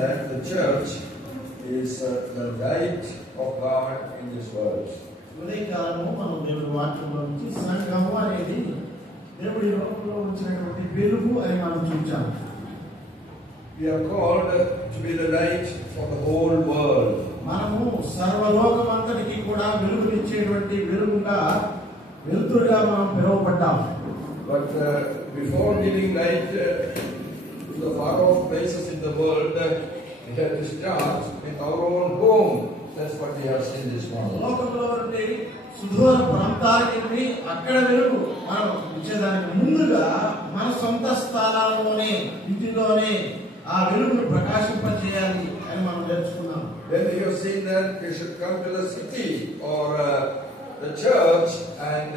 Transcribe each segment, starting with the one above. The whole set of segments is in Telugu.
that the church is the light of God in this world. ఉదయకాలము మనం దేవుడి వాక్యంలో నుంచి సంఘము అనేది దేవుడి లోకంలో ఉంచినటువంటి వెలుగు అని మనం చూచాం. We are called to be the light for the whole world. మనము సర్వలోకమంతటికి కూడా వెలుగునిచ్చేటువంటి వెలుతురుగా మనం పిలువబడ్డాం. But before giving light to the far-off places in the world, we have to start in our own home. That's what we have seen this morning. లోకంలో ఉండే సుదూర ప్రాంతాలకి అక్కడ వెలుగు మనం ఇచ్చేదానికి ముందుగా మన సొంత స్థానాల్లోనే ఇంటిలోనే ఆ వెలుగును ప్రకాశింపజేయాలి అని మనం నేర్చుకున్నాం. Then we have seen that we should come to the city or the church and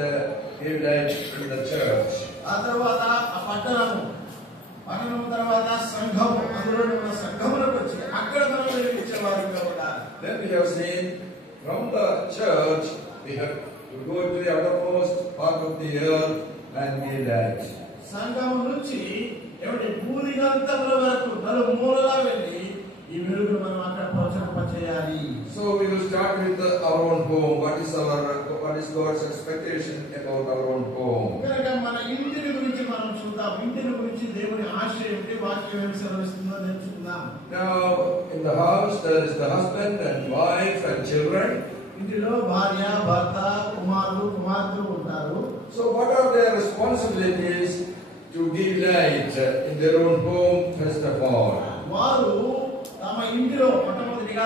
give light in the church. ఆ తర్వాత ఆ పట్టణం తర్వాత సంఘం, అందులో ఉన్న సంఘములకు వచ్చి అక్కడ మనం వెలిగించేవారుగా ఉండాలి. Then we have seen from the church we have to go to the outermost part of the earth and give light. సంఘం నుంచి భూదిగంతముల వరకు నలుమూలలా వెళ్ళి ఈ వెలుగును మనం అక్కడ ప్రచురింపచేయాలి. So we will start with our own home. What is God's expectation about our own home? కనుక మన ఇంటిని గురించి మనం చూద్దాం. ఇంటిని గురించి దేవుని ఆశ ఏమిటి, వాక్యం ఏమి సెలవిస్తుందో నేర్చుకుందాం. Now in the house there is the husband and wife and children. ఇంటిలో భార్య, భర్త, కుమారుడు, కుమార్తెలు ఉంటారు. So what are their responsibilities to give light in their own home first of all? వారు తమ ఇంటిలో మొట్టమొదటిగా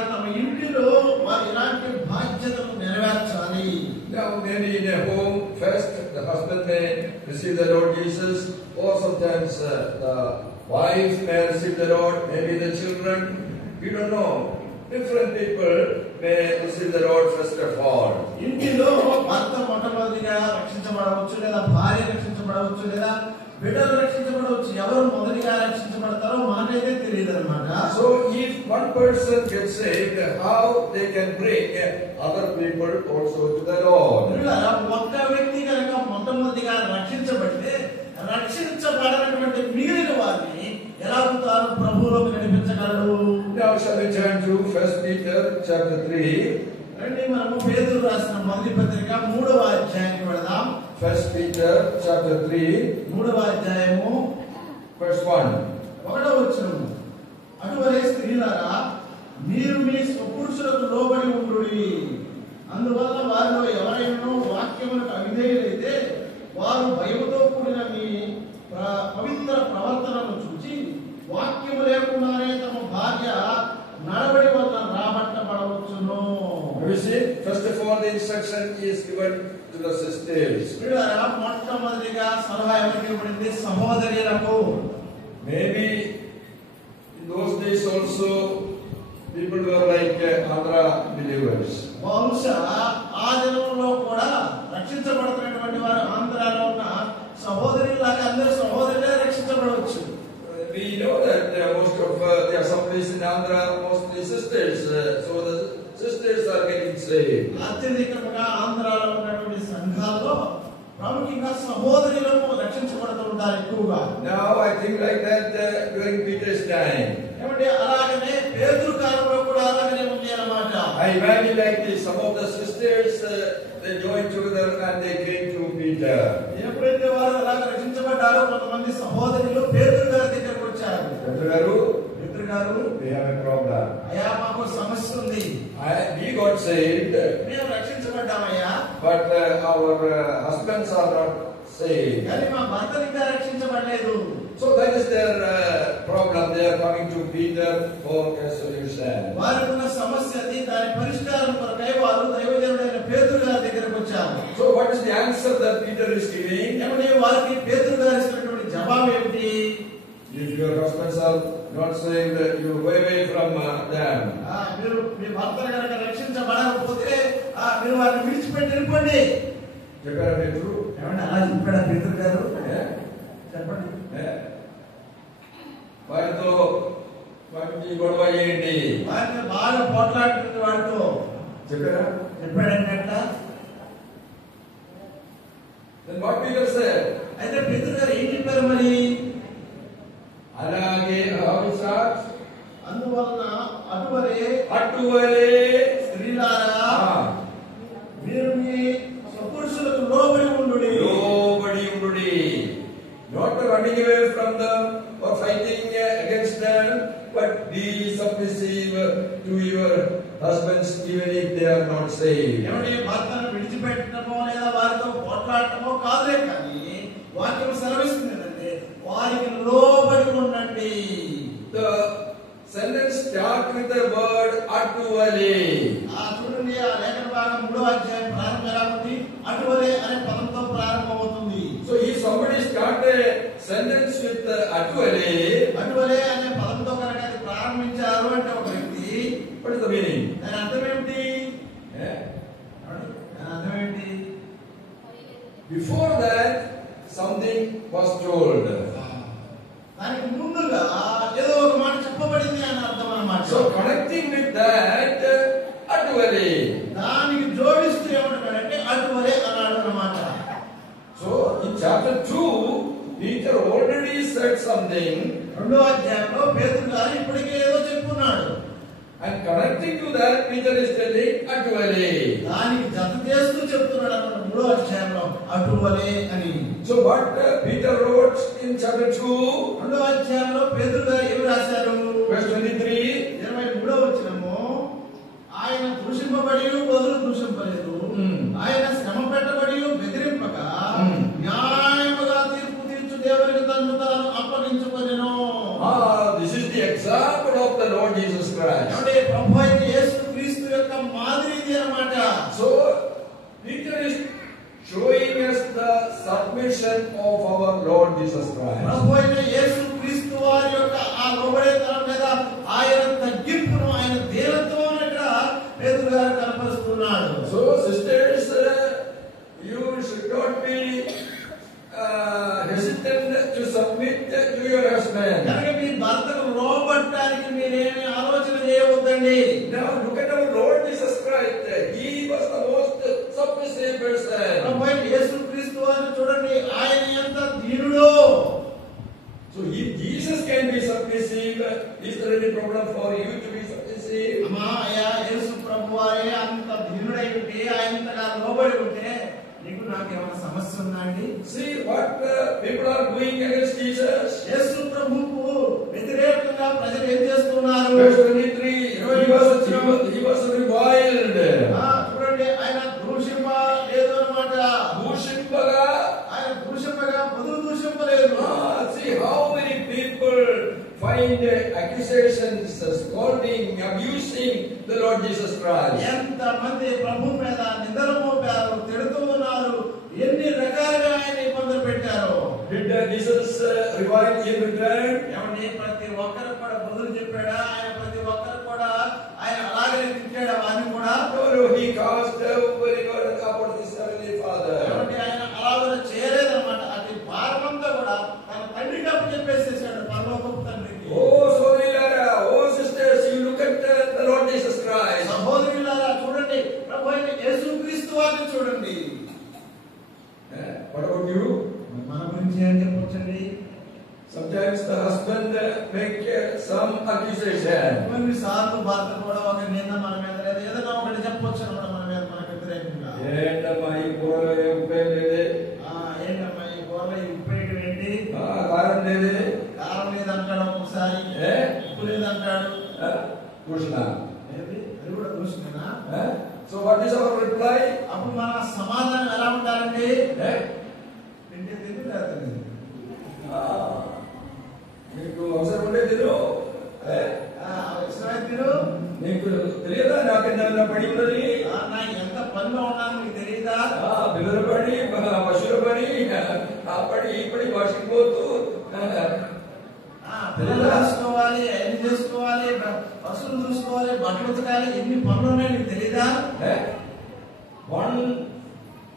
వారు ఇలాంటి బాధ్యతను నెరవేర్చాలి. Now maybe in a home first the husband may receive the Lord Jesus, or sometimes the wife may receive the Lord, maybe the children, we don't know. Different people may receive the Lord first of all. ఇంటిలో భర్త మొట్టమొదటిగా రక్షించబడవచ్చు, లేదా భార్య రక్షించబడవచ్చు, లేదా బిడ్డలు రక్షించబడవచ్చు. ఎవరు మొదటిగా రక్షించబడతారో మనకైతే తెలియదు అన్నమాట. So if one person gets saved, how they can bring other people also to the Lord? ఒక్క వ్యక్తి కనుక మొట్టమొదటిగా రక్షించబడితే రక్షించబడినటువంటి మిగిలిన వారిని ఎలా తాను ప్రభువులోకి నడిపించగలడు? Now shall we turn to 1 Peter chapter 3? రండి మనము పేతురు రాసిన మొదటి పత్రిక 3వ అధ్యాయానికి వెళదాం. 1 Peter chapter 3 3వ అధ్యాయము verse 1. 1వ వచనం. అటువలే స్త్రీలారా మీరు మీ స్వపురుషులకు లోబడి ఉండుడి. అందువల్ల వారిలో ఎవరైనా వాక్యములకు అవిధేయులైతే వారు భయముతో కూడిన మీ పవిత్ర ప్రవర్తనను చూచి వాక్యము లేకుండానే తమ భార్య నడవడి వల్ల రాబట్టబడవచ్చును. First of all, the instruction is given to the sisters. మొట్టమొదటిగా సలహా ఎవరికి ఇవ్వబడింది? సహోదరులకు. Maybe in those days also people were like Andhra believers. బహుశా ఆ దినంలో కూడా రక్షించబడుతున్నటువంటి వారు ఆంధ్రాలో ఉన్న సహోదరులాగా అందరూ సహోదరులే రక్షించబడవచ్చు. We know that most of there are some places in Andhra, mostly sisters, so the sisters are getting saved. అత్యధికంగా ఆంధ్రాలో ఉన్నటువంటి సంఘాల్లో ప్రాముఖ్యంగా సహోదరులను రక్షించబడుతూ ఉంటారు ఎక్కువగా. Now I think like that during Peter's time. ఏమంటే అలాగనే పేతురు కాలంలో కూడా అలాగనే ఉంది అన్నమాట. I imagine like this, some of the sisters they joined together and they came to Peter. ఎప్పుడైతే వారు అలాగ రక్షించబడ్డారో కొంతమంది సహోదరులు పేతురు గారి దగ్గరకు వచ్చారు. పేతురు గారు we have a problem. అయ్యా మాకు సమస్య ఉంది. We got saved. మేము రక్షించబడ్డామయ్యా. But our husbands are not saved. కానీ మా భర్తలు ఇంకా రక్షించబడలేదు. So that is their problem. They are coming to Peter for a solution. వారికి ఉన్న సమస్య అది. దాని పరిష్కారం కొరకై వారు దైవజనుడైన పేతురు గారి దగ్గరకు వచ్చారు. So what is the answer that Peter is giving? ఏమంటే వారికి పేతురు గారు ఇచ్చినటువంటి జవాబు ఏమిటి? If your husbands are not saved, you away from them. మీరు మీ భర్తలు కనుక రక్షించబడకపోతే మీరు వారిని విడిచిపెట్టి వెళ్ళిపోండి. చెప్పారా పేతురు? ఏమంటే అలా చెప్పాడా పేతురు గారు? చెప్పండి. వారితో వారికి గొడవ చేయండి, వారిని బాగా పోట్లాడుతుంది వాడితో చెప్పాడంటే అట్లా. Then what Peter said? అయితే పేతురు గారు ఏం చెప్పారు మరి? అలాగే how it starts? అందువల్ల అటువలే స్త్రీలారా మీరు మీ స్వపురుషులకు లోబడి ఉండుడి. Not running away from them or fighting against them, but be submissive to your husbands even if they are not saved. ఎవరి భర్తను విడిచిపెట్టడమో లేదా వారితో పోట్లాడటమో కాదులే, కానీ వాక్యం సెలవిస్తుంది ఏంటంటే వారికి లోబడి ఉండండి. The sentence starts with the word అటువలే. చూడండి, ఆ లేఖన భాగం 3వ అధ్యాయం ప్రారంభం ఎలా ఉంది? అటువలే అనే పదంతో ప్రారంభమవుతుంది. So if somebody start a sentence with అటువలే, అటువలే అనే పదంతో కనుక అది ప్రారంభించారు అంటే ఒక వ్యక్తి, what is the meaning? దాని అర్థం ఏమిటి? అర్థం ఏంటి? Before that something was told. దానికి ముందుగా ఏదో ఒక మాట చెప్పబడింది అని అర్థం అన్నమాట. So connecting with that అటువలే, దానికి జోడిస్తూ ఏమంటాడంటే అటువలే అన్నాడు అన్నమాట. So in chapter 2 Peter already said something, 2వ అధ్యాయంలో పేతురు గారు ఇప్పటికే ఏదో చెప్పున్నాడు. and connecting to that Peter is telling అటువలే. దానికి జత చేస్తూ చెప్తున్నాడు అన్నమాట 3వ అధ్యాయంలో అటువలే అని. So what Peter wrote in chapter 2, 2వ అధ్యాయంలో పేతురు గారు ఏమి రాశారు? verse 23, 23వ వచనము, ఆయన దూషింపబడి బదులు దూషింపలేదు, ఆయన శ్రమ పెట్టబడి బెదిరింపక న్యాయముగా తీర్పు తీర్చు దేవునికి తన్ను తాను అప్పగించుకొనెను. this is the example of the Lord Jesus Christ. అంటే ప్రభు అయిన యేసు క్రీస్తు యొక్క మాదిరి ఇది అన్నమాట. So Peter is showing us the submission of our Lord Jesus Christ. ప్రభు అయిన యేసు క్రీస్తు వారి యొక్క ఆ లోబడేతనం మీద ఆయన తగ్గింపును, ఆయన దీనత్వం ఇక్కడ పేతురు గారు కనపరుస్తున్నాడు. So sisters, you should not be hesitant to submit to your husband. కనుక మీ భర్తకు లోబడటానికి మీరేమి ఆలోచన చేయవద్దండి. Now look at our Lord Jesus Christ. He was the most submissive person. ప్రభు అయిన యేసు క్రీస్తు వారిని చూడండి, ఆయన ఎంత దీనుడో. So if Jesus can be submissive, is there any problem for you to be submissive? అమ్మా అయ్యా, యేసు ప్రభు వారే అంత దీనుడై ఉంటే, ఆయనంతగా లోబడి ఉంటే నీకు నాకేమైనా సమస్య ఉందా అండి? See what people are doing against Jesus. యేసు ప్రభువుకు వ్యతిరేకంగా ప్రజలు ఏం చేస్తున్నారు? Verse 23, he was reviled. చూడండి, ఆయన దూషింపలేదు అన్నమాట. దూషింపగా, ఆయన దూషింపగా బదులు దూషింపలేదు. See how many people find accusations, scolding, abusing the Lord Jesus Christ. ఎంత మంది ప్రభు మీద నిందలు మోపారు, తిడుతూ ఉన్నారు, ఎన్ని రకాలుగా ఆయన ఇబ్బందులు పెట్టారు. Did Jesus revile in return? ఏమండి, ప్రతి ఒక్కరు కూడా బదులు చెప్పాడా? ఆయన ప్రతి ఒక్కరు కూడా ఆయన అలాగే తిట్టాడా వారిని కూడా? No, he cast very good upon his heavenly Father. ఏమండి, ఆయన అలాగే చేయలేదన్నమాట. అది భారమంతా కూడా తన తండ్రికి అప్పు చెప్పేసేసాడు, పరలోకపు తండ్రికి. Oh, Sohrilara, oh sisters, you look at the Lord Jesus Christ. సహోదరులారా చూడండి, ప్రభు అయిన యేసుక్రీస్తు వారిని చూడండి. What about you? మన గురించి ఏం చెప్పొచ్చండి? Sometimes the husband make some accusation. కొన్నిసార్లు భర్త కూడా ఒక నింద మన మీద లేదా ఏదైనా ఒకటి చెప్పొచ్చు అన్నమాట మన మీద, మనకు వ్యతిరేకంగా. ఏంటమ్మా ఈ కూరలో ఉప్పేం లేదే? ఏంటమ్మా ఈ కూరలో ఉప్పేయడం ఏంటి? కారం లేదే? కారం లేదంటాడు ఒక్కొక్కసారి, ఉప్పు లేదంటాడు. దూషణ. అది కూడా దూషణేనా? So what is our reply? అప్పుడు మన సమాధానం ఎలా ఉండాలండి? తింటే తిండి లేదా తిండి. మీకు అవసరం ఉండే తిను, అవసరమైన తిను. నీకు తెలియదా నాకెన్న పడి ఉన్నది? నాకు ఎంత పనిలో ఉన్నాను మీకు తెలియదా? పిల్లల పడి, పశువుల పడి, ఆ పడి ఈ పడి వాషింగ్ పోతూ పిల్లలు చూసుకోవాలి, ఎన్ని చేసుకోవాలి, పశువులు చూసుకోవాలి, బట్టలు ఉతకాలి, ఎన్ని పనులు ఉన్నాయి నీకు తెలీదా? 1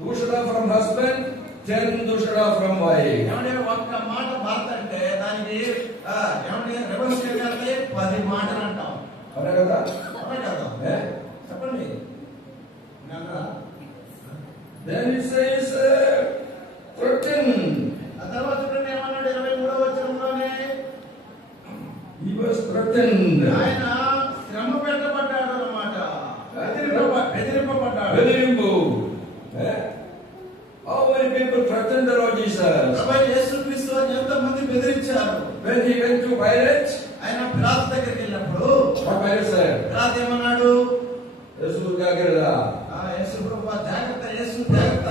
దూషణ from husband, 10 దూషణ from wife. ఏమంటే ఒక్క మాట భర్త అంటే దానికి ఏమంటే రివర్స్ చేయగలిగితే 10 మాటలు అంటాం. అవునా కదా? అవునా కదా? చెప్పండి. Then it says threaten. ఆ తర్వాత చూడండి ఏమన్నాడు 23వ వచనంలోనే, He was threatened. ఆయన శ్రమ పెట్టబడ్డాడు అన్నమాట. people threatened the Lord Jesus. ప్రభు యేసుక్రీస్తు వారిని ఎంతమంది బెదిరించారు. When he went to Pilate, ఆయన పిలాతు దగ్గరికి వెళ్ళినప్పుడు what Pilate said? పిలాతు ఏమన్నాడు? యేసు జాగ్రత్త. యేసు ప్రభువా జాగ్రత్త, యేసు జాగ్రత్త.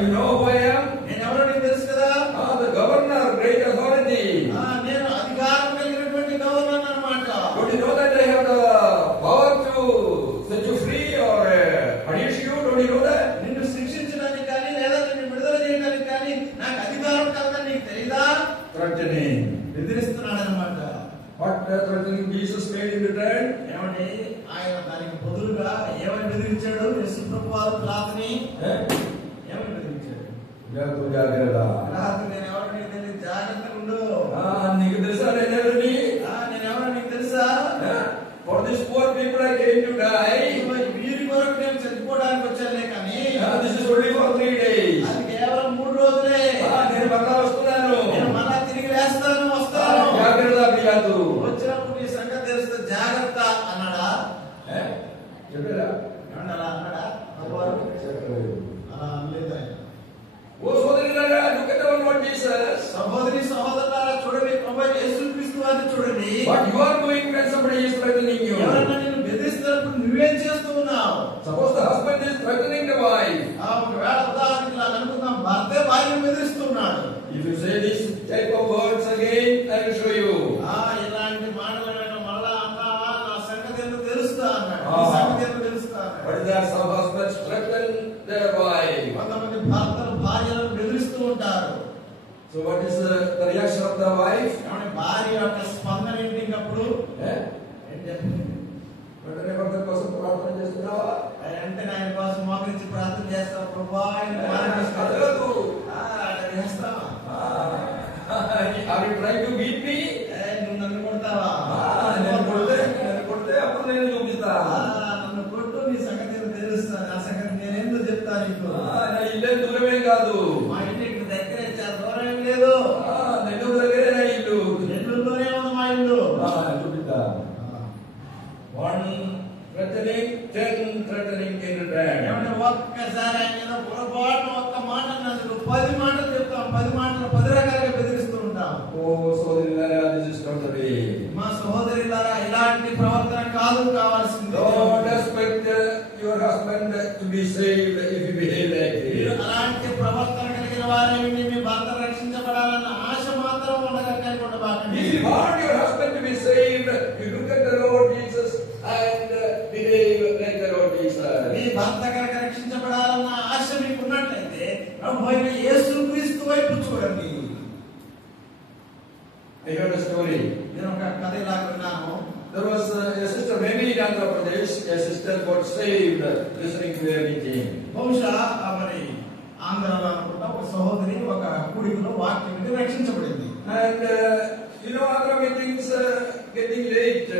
You know who I am? నేను ఎవరో నీకు తెలుసు కదా. The governor, great authority. నేను అధికారం కలిగినటువంటి గవర్నర్ అన్నమాట. Don't you know that I have the power to set you free or punish you? Don't you know that? నిన్ను శిక్షించడానికి కానీ లేదా నిన్ను విడుదల చేయడానికి కానీ నాకు అధికారం కలదని నీకు తెలియదా? Threatening. బెదిరిస్తున్నాడు అన్నమాట. What threatening Jesus made in return? ఏమండి ఆయన దానికి బదులుగా ఏమని బెదిరించాడు? యేసు ప్రభువారు పిలాతుని ఏమని బెదిరించాడు? జాగ్రత్త. పిలాతు నేను ఎవరో నీకు తెలియదు, జాగ్రత్తగా ఉండు. నీకు తెలుసా నేను ఎవరిని? నేను ఎవరో నీకు తెలుసా? For this poor people I came to die. వీరి కొరకు నేను చనిపోవడానికి వచ్చానే కానీ This is only for 3 days. అది కేవలం 3 రోజులే. నేను మళ్ళా వస్తున్నాను. నేను మళ్ళా తిరిగి వస్తాను. జాగ్రత్త పిలాతు. వచ్చినప్పుడు నీ సంగతి తెలుస్తే జాగ్రత్త అన్నాడా? చెప్పారా? ఏమన్నా అలా అన్నాడా? అలా అనలేదు ఆయన. ఓ సోదరులారా, look at our Lord Jesus. సహోదరి సహోదరులారా చూడండి, ప్రభువైన యేసుక్రీస్తు వారిని చూడండి. What you are doing when somebody is threatening you? ఎవరైనా నిన్ను బెదిరిస్తున్నప్పుడు నువ్వేం చేస్తూ ఉన్నావు? Suppose the husband is threatening the wife. ఒకవేళ ఉదాహరణకి ఇలా అనుకుందాం, భర్తే భార్యను బెదిరిస్తున్నాడు. If you say this type of words again, I will show you. ఇలాంటి మాటలు మళ్ళా అన్నావా, నా సంగతి ఎందుకు తెలుస్తా అన్నాడు. నీ సంగతి ఎందుకు తెలుస్తా అన్నాడు. But there are some husbands threaten their wife. కొంతమంది భర్తలు భార్యలను బెదిరిస్తూ ఉంటారు. So what is the reaction of the wife? భార్య యొక్క స్పందన ఏంటి అప్పుడు? వెంటనే భర్త కోసం ప్రార్థన చేస్తున్నావా? అంటే ఆయన కోసం మోకరించి ప్రార్థన చేస్తాం. ప్రభువా Are you trying to beat me? నువ్వు నన్ను కొడతావా? నేను కొడితే అప్పుడు నేను చూపిస్తా. నన్ను కొట్టు, నీ సంగతి తెలుస్తా. నా సంగతి నేనేందో చెప్తా నీకు. నా ఇల్లు దూరమే కాదు, మా ఇంటి దగ్గరే, చాలా దూరం ఏం లేదు. నెల్లూరు దగ్గరే నా ఇల్లు. నెల్లూరులోనే ఉంది మా ఇల్లు. చూపిస్తా. 1 threatening, 10 threatening in return. ఏమంటే ఒక్కసారి ఆయన పొరపాటు ఒక్క మాట అన్నందుకు 10 మాటలు చెప్తాం. 10 మాటలు 10 రకాలుగా బెదిరిస్తూ ఉంటాం. ఓ సోదరులారా, this is not the way. మా సహోదరులారా, ఇలాంటి ప్రవర్తన కాదు కావాల్సింది. Don't expect your husband to be saved if you behave like this. అలాంటి ప్రవర్తన కలిగిన వారిని మీ భర్త రక్షించబడాలన్న ఆశ మాత్రం ఉండకండి. If you want your husband to be saved, you look at the Lord Jesus and behave like the Lord Jesus. మీ భర్త కనుక రక్షించబడాలన్న ఆశ మీకు ఉన్నట్లయితే ప్రభువైన యేసుక్రీస్తు వైపు చూడండి. I heard a story. నేను ఒక కథ ఇలా విన్నాను. There was a sister, maybe in Andhra Pradesh, a sister got saved listening to their meeting. బహుశా మరి ఆంధ్రలో అనుకుంటా ఒక సహోదరి ఒక కుడిలో వాక్యం రక్షించబడింది. And you know, Andhra meetings getting late,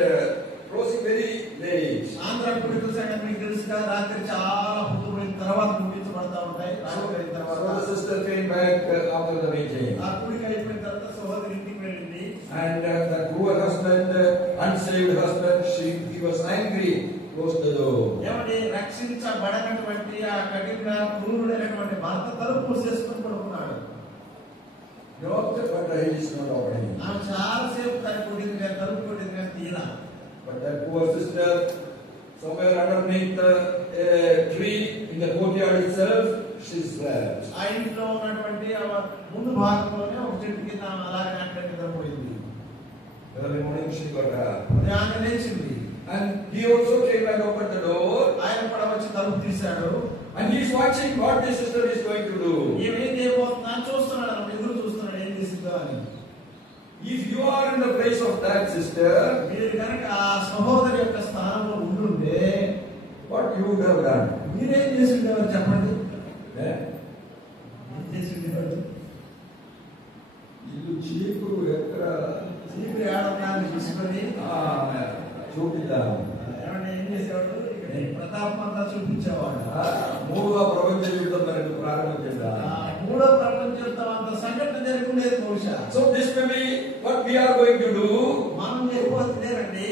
closing very late. Andhra కుడికుల సంగతి మీకు తెలుసు కదా, రాత్రి చాలా పొద్దుపోయిన తర్వాత ముగించబడతా ఉంటాయి. రాత్రి తర్వాత So the sister came back after the meeting. ఆ కుడికి అయిపోయిన తర్వాత సహోదరి ఇంటికి వెళ్ళింది. And that poor husband, unsaved husband, he was angry, closed the door. ఏమంటే రక్షించబడనటువంటి ఆ కఠిన క్రూరుడైనటువంటి భర్త తలుపు మూసేసుకుని పడుకున్నాడు. But he is not opening. ఆమె చాలాసేపు తలుపు కొట్టింది కానీ తీరా. But that poor sister, somewhere underneath a tree in the courtyard itself, she slept. ఆ ఇంట్లో ఉన్నటువంటి ముందు భాగంలోనే ఒక చెట్టు కింద అలాగే అక్కడ నిద్రపోయింది. Early morning she got up. ఉదయాన్నే లేచింది. And he also came and opened the door. ఆయన కూడా వచ్చి తలుపు తీశాడు. And he is watching what this sister is going to do. ఏమేం చేయబోతుందా చూస్తున్నాడు, ఎదురు చూస్తున్నాడు ఏం చేసిందో అని. If you are in the place of that sister, మీరు కనుక ఆ సహోదరి యొక్క స్థానంలో ఉండుంటే what you would have done? మీరేం చేసిండేవారు చెప్పండి. ఏం చేసిండేవారు? ఇల్లు చీపురు ఎక్కడ చీపురు ఏడవడానికి తీసుకొని చూపిద్దాం. ఏమంటే ఏం చేసేవాడు, ప్రతాపం అంతా చూపించేవాడు. మూడవ ప్రపంచ యుద్ధం మనకు ప్రారంభించిందా? మూడో ప్రపంచ యుద్ధం అంత సంఘటన జరుగుండేది బహుశా. So this may be what we are going to do. మనం చేయబోతుందేనండి.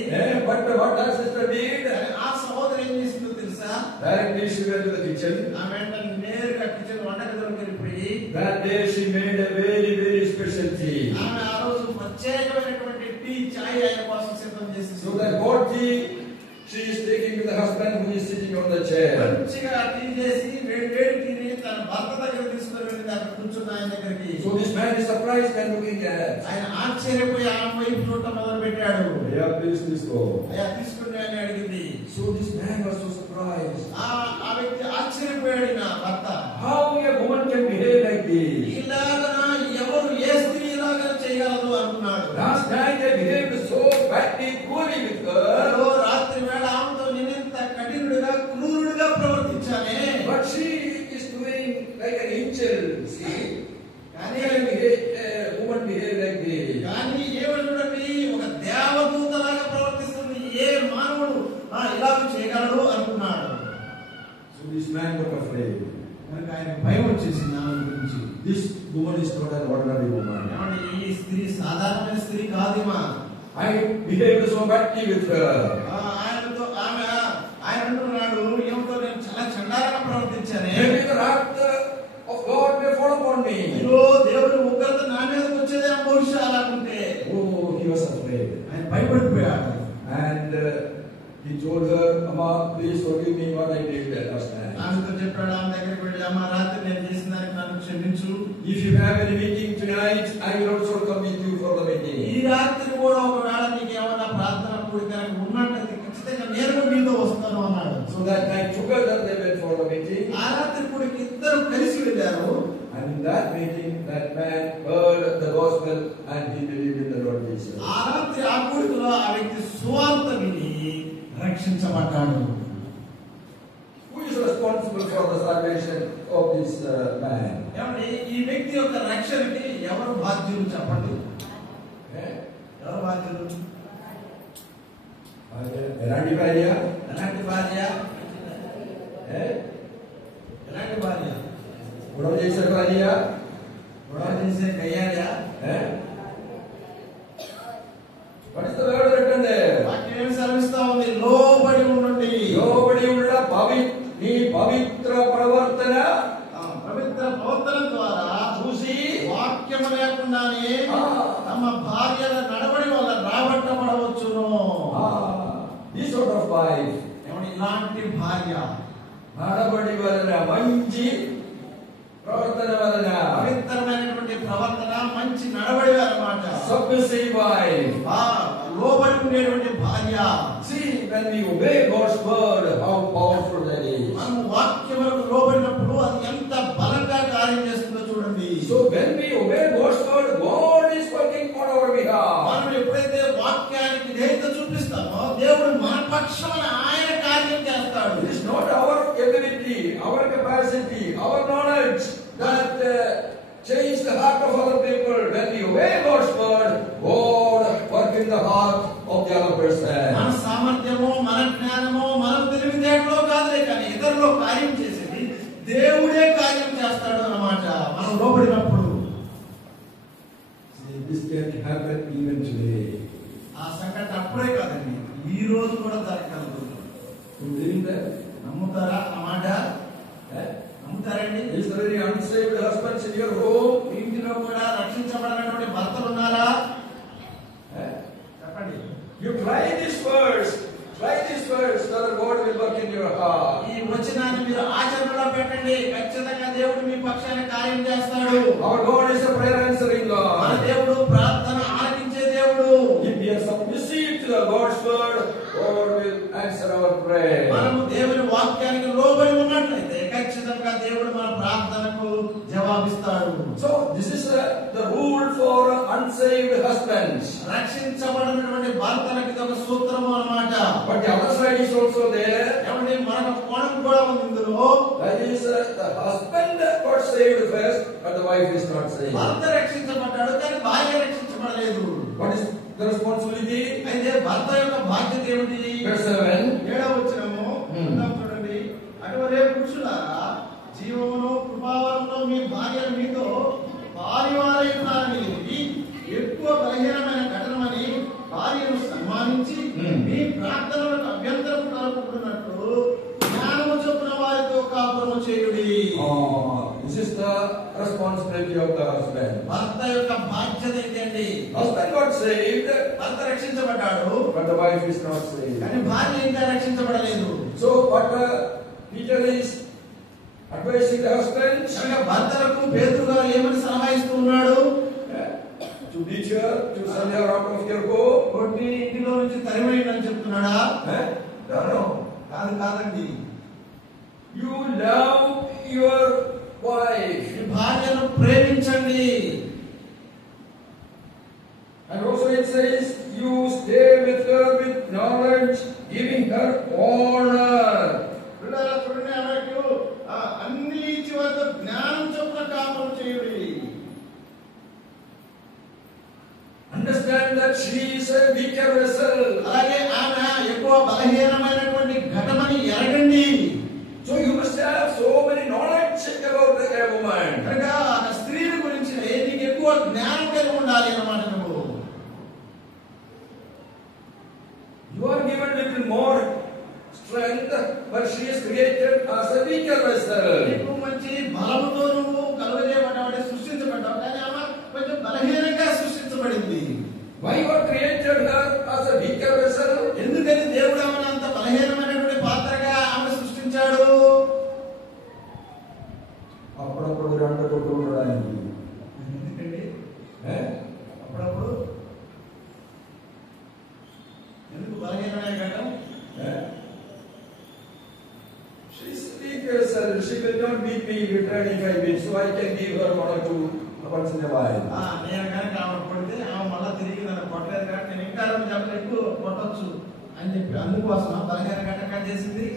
But what that sister did, ఆ సహోదరి ఏం చేసిందో తెలుసా? directly she went to the kitchen. ఆమె నేరుగా కిచెన్ వంటగదిలోకి వెళ్ళిపోయి that day she made a very, very special tea. ఆమె ఆ రోజు ప్రత్యేకమైనటువంటి టీ చాయ్ ఆయన కోసం సిద్ధం చేసింది. So that hot tea she is taking to the husband who is sitting on the chair. మంచిగా టీ చేసి వేడి టీని తన భర్త దగ్గర తీసుకొని వెళ్ళి అక్కడ కూర్చున్న ఆయన దగ్గరికి. So this man is surprised and looking at. ఆయన ఆశ్చర్యపోయి ఆమె వైపు చూడటం మొదలు పెట్టాడు. Yeah, please go. అయ్యా తీసుకుని అని అడిగింది. So this man was so surprised. ఆ వ్యక్తి ఆశ్చర్యపోయాడు నా భర్త. How a woman can behave like this? ఇలాగా ఎవరు ఏ స్త్రీ ఇలాగా చేయగలదు అనుకున్నాడు. Last night they behaved so badly, cruelly with her. రాత్రి వేళ ఆమెతో నేనెంత కఠినుడిగా క్రూరుడిగా ప్రవర్తించానే. But she is doing like an angel. See, కానీ woman behave like this. కానీ ఏమని చూడండి, ఒక దేవదూతలాగా ప్రవర్తిస్తుంది. ఏ మానవుడు ఇలాగ చేయగలడు అనుకున్నాడు. So this man got afraid. కనుక ఆయన భయం వచ్చేసింది ఆమె గురించి. This woman is not an ordinary woman. ఈ స్త్రీ సాధారణమైన స్త్రీ కాదేమా. I behaved so badly with her. ఆయనతో ఆయన అంటున్నాడు, ఏమిటో నేను చాలా చండాలంగా ప్రవర్తించానే. Maybe the wrath of God may fall upon me. అయ్యో దేవుడి ఉగ్రత నా మీదకి వచ్చేదే బహుశా అలాగుంటే. Oh, he was afraid. ఆయన భయపడిపోయాడు. And he told her, Amma, please forgive me what I did last night. ఆమెతో చెప్పాడు, ఆమె దగ్గరికి వెళ్ళి, అమ్మ రాత్రి నేను చేసిన దానికి నన్ను క్షమించు. If you have any meeting tonight, I will also come with you for the meeting. ఈ రాత్రి కూడా ఒకవేళ నీకు ఏమైనా ప్రార్థన కూడిక ఉన్నట్లయితే ఖచ్చితంగా నేను మీతో వస్తాను అన్నాడు. So that night together they went for the meeting. ఆ రాత్రి కూడా ఇద్దరు కలిసి వెళ్ళారు. And in that meeting, that man heard the gospel and he believed in the Lord Jesus. ఆ రాత్రి ఆ కూడికలో ఆ వ్యక్తి సువార్త విని రక్షించబడ్డాడు. Who is responsible for the salvation of this man? ఏమండి, ఈ వ్యక్తి యొక్క రక్షణకి ఎవరు బాధ్యులు చెప్పండి. ఎవరు బాధ్యులు? ఎలాంటి భార్య? ఎలాంటి భార్య? ఎలాంటి భార్య? గొడవ చేసే భార్య? గొడవ చేసే గయ్యార్యా? What is the word written there? వాక్యం ఏమి సెలవిస్తా ఉంది? లోబడి ఉండండి. లోబడి ఉన్న నీ పవిత్ర ప్రవర్తన పవిత్ర ప్రవర్తన ద్వారా చూసి వాక్యం లేకుండానే తమ భార్యల నడవడి వల్ల రాబట్టబడవచ్చును. This sort of wife, ఇలాంటి భార్య నడబడి వలన మంచి ప్రవర్తన వలన పవిత్రమైనటువంటి ప్రవర్తన మంచి నడవడి అన్నమాట. Submissive wife. లోబడి ఉండేటువంటి భార్య. See, when we obey God's word, how powerful that is. మనం వాక్యములకు లోబడినప్పుడు అది ఎంత బలంగా కార్యం చేస్తుందో చూడండి. So when we obey God's word, God is working on our behalf. మనం ఎప్పుడైతే వాక్యానికి విధేయత చూపిస్తామో దేవుడు మన పక్షాన ఆయన కార్యం చేస్తాడు. It is not our ability, our capacity, our knowledge that change the heart of other people. When we obey God's word, God work in the heart of the other person. మన సామర్థ్యమో, మన జ్ఞానమో, మన తెలివితేటలో కాదులే, కానీ ఇతరులో కార్యం చేసేది దేవుడే కార్యం చేస్తాడు అన్నమాట మనం లోబడినప్పుడు. This can happen even today. ఆ సంఘటన అప్పుడే కాదండి, ఈ రోజు కూడా జరగగలదు. You believe that? నమ్ముతారా అన్నమాట? నమ్ముతారండి? Is there any unsaved husbands in your home? మీ ఇంటిలో కూడా రక్షించబడినటువంటి భర్తలు ఉన్నారా? చెప్పండి. You try this verse. Try this verse, so that God will work in your heart. ఈ వచనాన్ని మీరు ఆచరణలో పెట్టండి, ఖచ్చితంగా దేవుడు మీ పక్షాన కార్యం చేస్తాడు. Our God is a prayer answering మన God. దేవుడు ప్రార్థన ఆలకించే దేవుడు. If we are submissive to the God's word, God will answer our prayer. మనము దేవుని వాక్యానికి లోబడి ఉన్నట్లయితే ఖచ్చితంగా దేవుడు మన ప్రార్థనకు జవాబిస్తాడు. So this is the rule for unsaved husbands. రక్షించబడినటువంటి భర్తలకు ఇది ఒక సూత్రము అన్నమాట. But the other side is also there. ఏమంటే మరొక కోణం కూడా ఉంది ఇందులో. That is the husband got saved first, but the wife is not saved. భర్త రక్షించబడ్డాడు కానీ భార్య రక్షించబడలేదు. What is the responsibility? అయితే భర్త యొక్క బాధ్యత ఏమిటి? Verse 7. 7వ వచనము చూడండి. అటువలే పురుషులారా, జీవమును కృపావరమును మీ భార్యలు మీతో పారివారై ఉన్నారని ఎరిగి, ఎక్కువ బలహీనమైన ఘటనమని భార్యను సన్మానించి మీ ప్రార్థనలకు అభ్యంతరం కలుపుకున్నట్టు జ్ఞానము చొప్పున వారితో కాపురము చేయుడి. responsibility of the husband. భర్త యొక్క బాధ్యత ఏంటండి? Husband got saved, భర్త రక్షించబడ్డాడు, but the wife is not saved. కానీ భార్య ఇంకా రక్షించబడలేదు. So what Peter is advising the husband? కనుక భర్తలకు పేతురు గారు ఏమని సలహా ఇస్తూ ఉన్నాడు? To beat her, to send her out of your home. కొట్టి ఇంటిలో నుంచి తరిమేయండి అని చెప్తున్నాడా? No. కాదండి. You love your wife. మీ భార్యను ప్రేమించండి. And also it says, you stay with her with knowledge, giving her honor. అన్ని ఇచ్చి వరకు జ్ఞానం చొప్పున కాపురం చేయుడి. Understand that she is a weaker vessel. అలాగే ఆమె ఎక్కువ బలహీనమైనటువంటి ఘటమని ఎరగండి. So you must have so many knowledge about a woman. కనుక ఆ స్త్రీల గురించి నీకు ఎక్కువ జ్ఞానం కలిగి ఉండాలి అన్నమాట. నువ్వు You are given little more strength, but she is created as a weaker vessel. నీకు మంచి బలముతో నువ్వు కలుగజేయబడ్డావు, సృష్టించబడ్డావు, కానీ ఆమె కొంచెం బలహీనంగా సృష్టించబడింది. Why God created her as a weaker vessel? ఎందుకని దేవుడు ఆమెను అంత బలహీనమైనటువంటి పాత్రగా ఆమె సృష్టించాడు? అప్పుడప్పుడు రెండు కొట్టుకు ఉండడానికి. ఎందుకండి? అప్పుడప్పుడు ఎందుకు బలహీనమైన ఘటం? She is a weak vessel. She will not beat me returning if I beat, so I can give her one or two once in a while. నేను కనుక ఆమె కొడితే ఆమె మళ్ళా తిరిగి నన్ను కొట్టలేదు కాబట్టి నేను ఇంకా 2 దెబ్బలు ఎక్కువ కొట్టొచ్చు అని చెప్పి అందుకోసం బలహీన ఘటన చేసింది.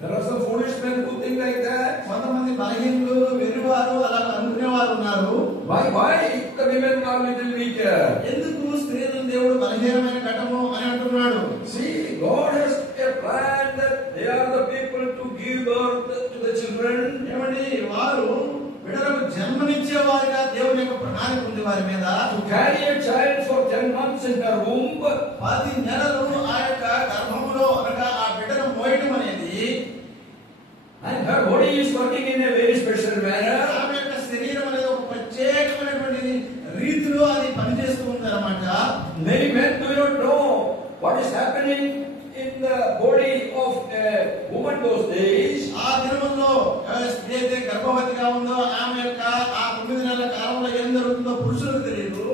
There are some foolish men who think like that. కొంతమంది బలహీనులు వెర్రివారు అలా అనుకునేవారు ఉన్నారు. Why the women are little weaker? ఎందుకు స్త్రీలను దేవుడు బలహీనమైన ఘటము అని అంటున్నాడు? See, God has a plan that they are the people to give birth to the children. ఏమండి, వారు బిడ్డలకు జన్మనిచ్చేవారుగా దేవుని యొక్క ప్రణాళిక ఉంది వారి మీద. To carry a child for 10 months in her womb. 10 నెలలు ఆ యొక్క గర్భంలో అనగా ఆ బిడ్డను మోయడం అనేది. And her body is working in a very special manner. ఆమె యొక్క శరీరం అనేది ఒక ప్రత్యేకమైనటువంటి రీతిలో అది పనిచేస్తూ ఉంది అన్నమాట. Many men do not know what is happening in the body of a woman those days. ఆ దినముల్లో స్త్రీ అయితే గర్భవతిగా ఉందో ఆమె యొక్క ఆ 9 నెలల కాలంలో ఏం జరుగుతుందో పురుషులకు తెలియదు.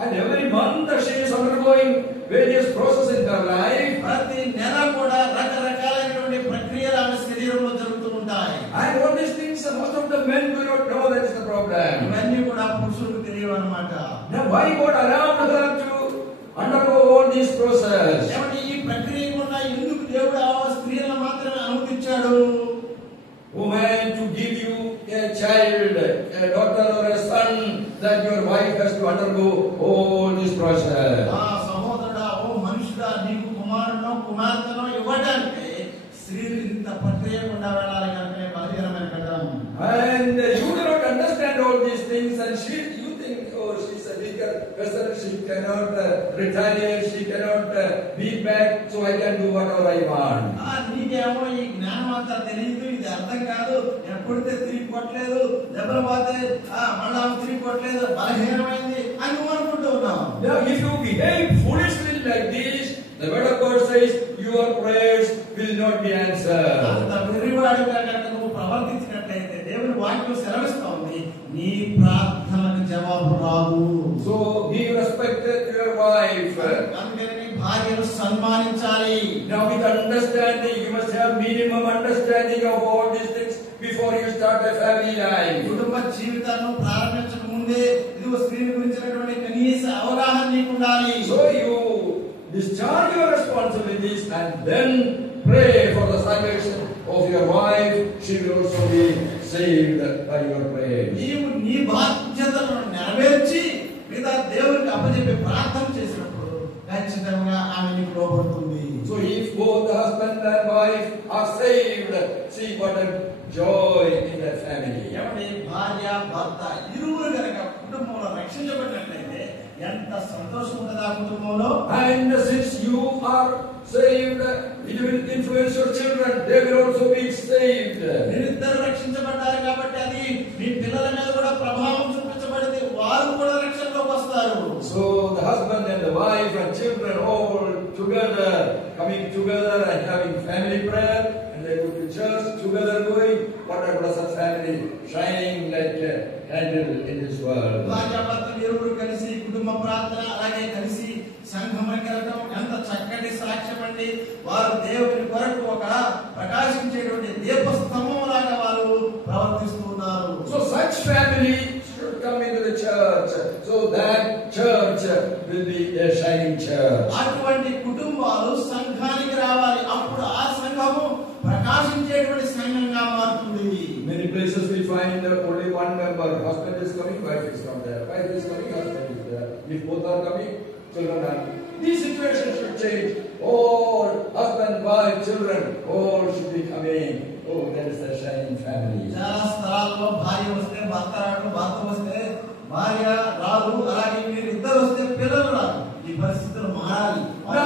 And every month she is undergoing various processes in her life. ప్రతి నెల కూడా రకరకాలైనటువంటి ప్రక్రియలు ఆమె శరీరంలో జరుగుతూ ఉంటాయి. And all these things, most of the men do not know. That is the problem. ఇవన్నీ కూడా పురుషులకు తెలియవు అన్నమాట. Now why God allowed her to undergo all these processes? ఏమంటే ఈ ప్రక్రియ కూడా ఎందుకు దేవుడు ఆ స్త్రీలను మాత్రమే అనుమతించాడు? Woman, to give you a child, a daughter or a son, that your wife has to undergo all this process. ఆ సహోదరుడా, ఓ మనుషుడా, నీకు కుమారుడో కుమార్తెనో ఇవ్వడానికి స్త్రీలు ఇంత ప్రక్రియ గుండా వెళ్ళాలి కనుక బలహీనమైన ఘటన. And you do not understand all these things, and you think, oh, she's a weaker vessel, she cannot retaliate, she cannot beat back, so I can do whatever I want. నీకేమో ఈ జ్ఞానం అంతా తెలియదు, ఇది అర్థం కాదు, ఎప్పుడైతే తిరిగి కొట్టలేదు, దెబ్బలు పోతే మళ్ళా తిరిగి కొట్టలేదు, బలహీనమైంది అని నువ్వు అనుకుంటూ ఉన్నావు. Now, if you behave foolishly like this, the word of God says your prayers will not be answered. అంత వెర్రివాడిగా కనుక నువ్వు ప్రవర్తించినట్లయితే దేవుని వాక్యం సెలవిస్తా ఉంది, నీ ప్రార్థనకు జవాబు రాదు. So be respected to your wife. అందుకని నీ భార్యను సన్మానించాలి. Now with understanding, you must have minimum understanding of all these things before you start a family life. కుటుంబ జీవితాన్ని ప్రారంభించక ముందే ఇదిగో స్త్రీల గురించినటువంటి కనీస అవగాహన నీకు ఉండాలి. So you discharge your responsibilities and then pray for the salvation of your wife. She will also be saved by your prayers. నీవు నీ బాధ్యతలను నెరవేర్చి మిగతా దేవునికి అప్పచెప్పి ప్రార్థన చేసినప్పుడు ఖచ్చితంగా ఆమె నీకు లోబడుతుంది. So if both the husband and wife are saved, see what a joy in that family. ఎవరి భార్య భర్త ఇరువురు కనుక కుటుంబంలో రక్షించబడినట్లయితే ఎంత సంతోషం ఉంటుంది ఆ కుటుంబంలో. And since you are saved, it will influence your children. They will also be saved. మీరిద్దరు రక్షించబడ్డారు కాబట్టి అది మీ పిల్లల మీద కూడా అవుతారు. So the husband and the wife and children all together, coming together and having family prayer, and they go to church together going. What a blessed family, shining like a candle in this world. భార్యాభర్తలు ఇరువురు కలిసి కుటుంబ ప్రార్థన అలాగే కలిసి సంఘంలోకి వెళ్ళడం ఎంత చక్కటి సాక్ష్యం అండి. వారు దేవుని కొరకు ఒక ప్రకాశించేటువంటి దీపస్తంభం లాగా వారు ప్రవర్తిస్తూ ఉన్నారు. So such family should come into the church, so that church will be a shining church. అటువంటి కుటుంబాలు సంఘానికి రావాలి. అప్పుడు ఆ సంఘము ప్రకాశించేటువంటి సంఘంగా మారుతుంది. Many places we find only one member, husband is coming, wife is not there, wife is coming, husband is there. If both are coming, children are. These situations should change. All husband, wife, children, all should be coming. Oh, that is a shining family. చాలా స్థలాల్లో భార్య వస్తే భర్త రాడు, భర్త వస్తే భార్య రాదు, అలాగే వీరిద్దరు వస్తే పిల్లలు రాదు. ఈ పరిస్థితులు మారాలి.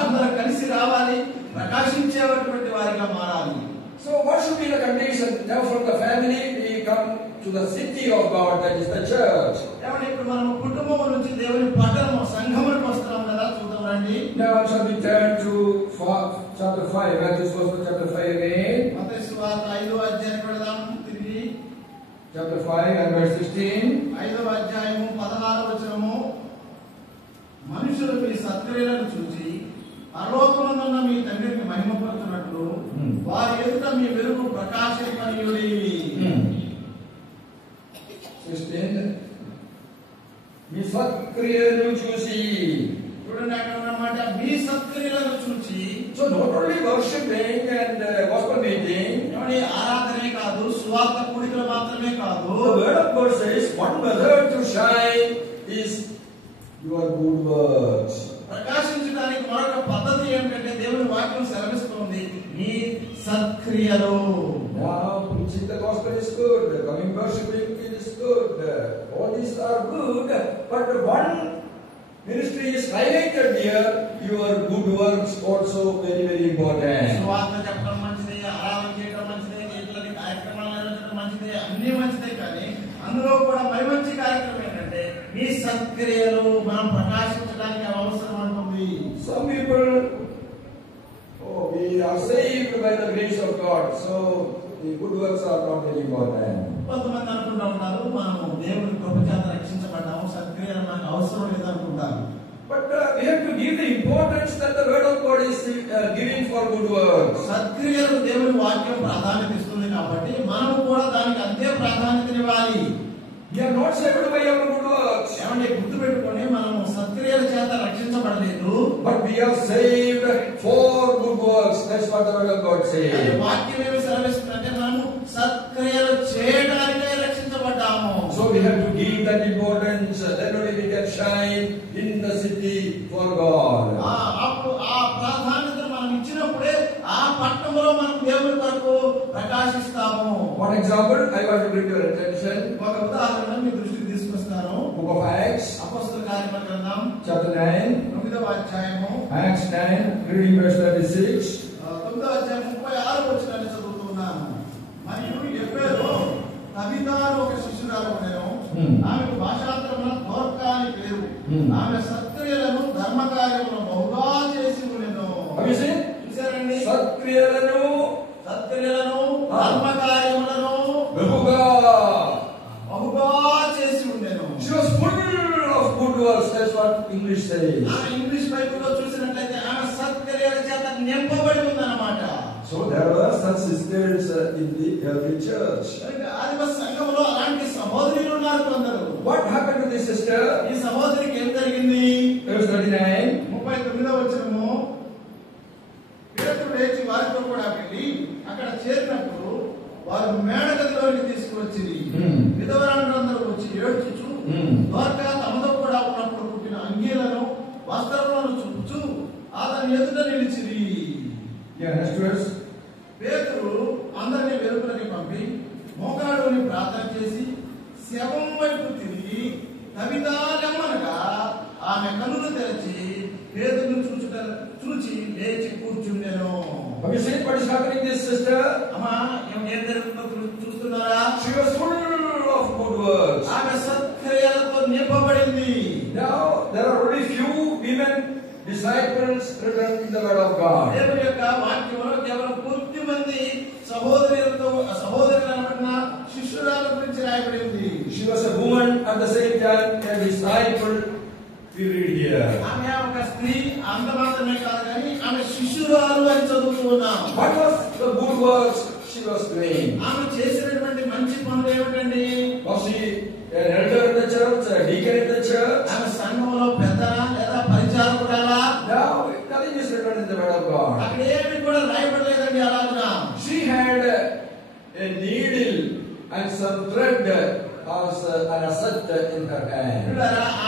అందరూ కలిసి రావాలి, ప్రకాశించేటువంటి వారిగా మారాలి. So what should be the condition? Now from the family we come to the city of God, that is the church. ఏమంటే ఇప్పుడు మనం కుటుంబం నుంచి దేవుని పట్టణం సంఘములకు వస్తున్నాం కదా, చూద్దాం రండి. Now shall we turn to chapter 5, Matthew's Gospel chapter 5 again. మత్తయి సువార్త 5వ అధ్యాయానికి వెళ్దాం తిరిగి. Chapter 5 and verse 16. 5వ అధ్యాయము 16వ వచనము. మనుషులు మీ సత్క్రియలను చూసి పరలోకమందున్న మీ తండ్రిని మహిమపరుచున్నట్లు వారి ఎదుట మీ వెలుగు ప్రకాశింపనీయుడి. 16. మీ సత్క్రియలను చూసి. చూడండి అక్కడ ఉన్నమాట, మీ సత్క్రియలను చూసి. So not only worshiping and gospel meeting, ఏమండి ఆరాధనే కాదు, సువార్త కూడికలు మాత్రమే కాదు. the word of God says one method to shine is your good works. ప్రకాశించడానికి మరొక పద్ధతి ఏమిటంటే దేవుని వాక్యం సెలవిస్తుంది, మీ సత్క్రియలు. Now preaching the gospel is good, coming worshiping is good, all these are good, but one ministry is highlighted here, your good works also very very important. సువార్త చెప్పడం మంచిదే, ఆరాధన చేయడం మంచిదే, ఇట్లాంటి కార్యక్రమాలు నిర్వహించడం మంచిదే, అన్ని మంచిదే. కానీ అందులో కూడా మరి మంచి కార్యక్రమం ఏంటంటే మీ సత్క్రియలు మనం ప్రకాశించడానికి అవసరం ఉంటుంది. Some people, oh, we are saved by the grace of God, so the good works are not very important. కొంతమంది అనుకుంటూ ఉంటారు, మనము దేవుని కృప చేత రక్షించబడ్డాము, సత్క్రియలు మనకు అవసరం లేదనుకుంటారు. But we have to give the importance that the word of God is giving for good works. సత్క్రియలు దేవుని వాక్యం ప్రాధాన్యత ఇస్తుంది కాబట్టి మనము కూడా దానికి అంతే ప్రాధాన్యతనివ్వాలి. We are not saved by our good works. ఏమంటే గుర్తుపెట్టుకొని మనము సత్క్రియల చేత రక్షించబడలేదు, but we are saved for good works. That's what the word of God says. వాక్యం ఏమి సెలవిస్తుందంటే మనము సత్క్రియలు చేయడానికే రక్షించబడ్డాము. So we have to give that importance. Then only we can shine in the city for God. అప్పుడు ఆ ప్రాధాన్యతను మనం ఇచ్చినప్పుడే ఆ పట్టణంలో మనం దేవుని కొరకు ప్రకాశిస్తాము. One example I want to bring your attention. ఒక ఉదాహరణ మీ దృష్టికి తీసుకొస్తాను. Book of Acts, అపోస్తలుల కార్యముల గ్రంథం chapter 9. 9వ అధ్యాయము. Acts 9, reading verse 36. 9వ అధ్యాయం 36వ వచనాన్ని చదువుతున్నాను. మరియు ఎఫెసులో తబితాను ఒక శిష్యురాలు ఉండెను. ఆమెకు భాషాంతరమున దోర్కా అని పేరు. ఆమె సత్క్రియలను ధర్మ కార్యములను బహుగా చేసి ఉండెను. చూసారండి, సత్క్రియలను ధర్మ కార్యములను బహుగా చేసి ఉండెను. She was full of good works. That's what English says. English బైబిల్లో చూసినట్లయితే ఆమె సత్క్రియల చేత నింపబడి ఉందన్నమాట. So there were such sisters in the early church. ఆదిమ సంఘంలో అలాంటి సహోదరులు ఉన్నారు కొందరు. What happened to this sister? ఈ సహోదరికి ఏం జరిగింది? Verse 39. 39వ వచనము. పేతురు లేచి వారితో కూడా వెళ్ళి అక్కడ చేరినప్పుడు వారు మేడగదిలోకి తీసుకువచ్చి విధవరాండ్రందరూ వచ్చి ఏడ్చుచు దోర్కా తమతో కూడా ఉన్నప్పుడు పుట్టిన అంగీలను వస్త్రములను చూపుచు అతని ఎదుట నిలిచిరి. పేతురు అందరినీ వెలుపలికి పంపి మోకాడుని ప్రార్థన చేసి శవం వైపు తిరిగి తబితా లెమ్మనగా ఆమె కన్నులు తెరచి పేతురును చూచి లేచి కూర్చుండెను. అమ్మా ఏం జరుగుతుందో చూస్తున్నారా? She was full of good works. ఆమె సత్క్రియలతో నింపబడింది. Now disciples written in the Word of God. దేవుని యొక్క వాక్యంలో కేవలం పూర్తి మంది సహోదరులతో సహోదరులైన శిష్యురాల గురించి రాయబడింది. She was a woman at the same time a disciple. We read here. ఆమె ఒక స్త్రీ, అంత మాత్రమే కాదు కానీ ఆమె శిష్యురాలు అని చదువుతున్నాం. What was the good works she was doing? ఆమె చేసినటువంటి మంచి పనులు ఏమిటండి? Was she an elder in the church, a deacon in the church? ఆమె సంఘంలో పెద్దనా లేదా పరిచారకురాలా? No, nothing is written in the Word of God. అక్కడ ఏమీ కూడా రాయబడలేదండి అలాగా. She had a needle and some thread as an asset in her hand.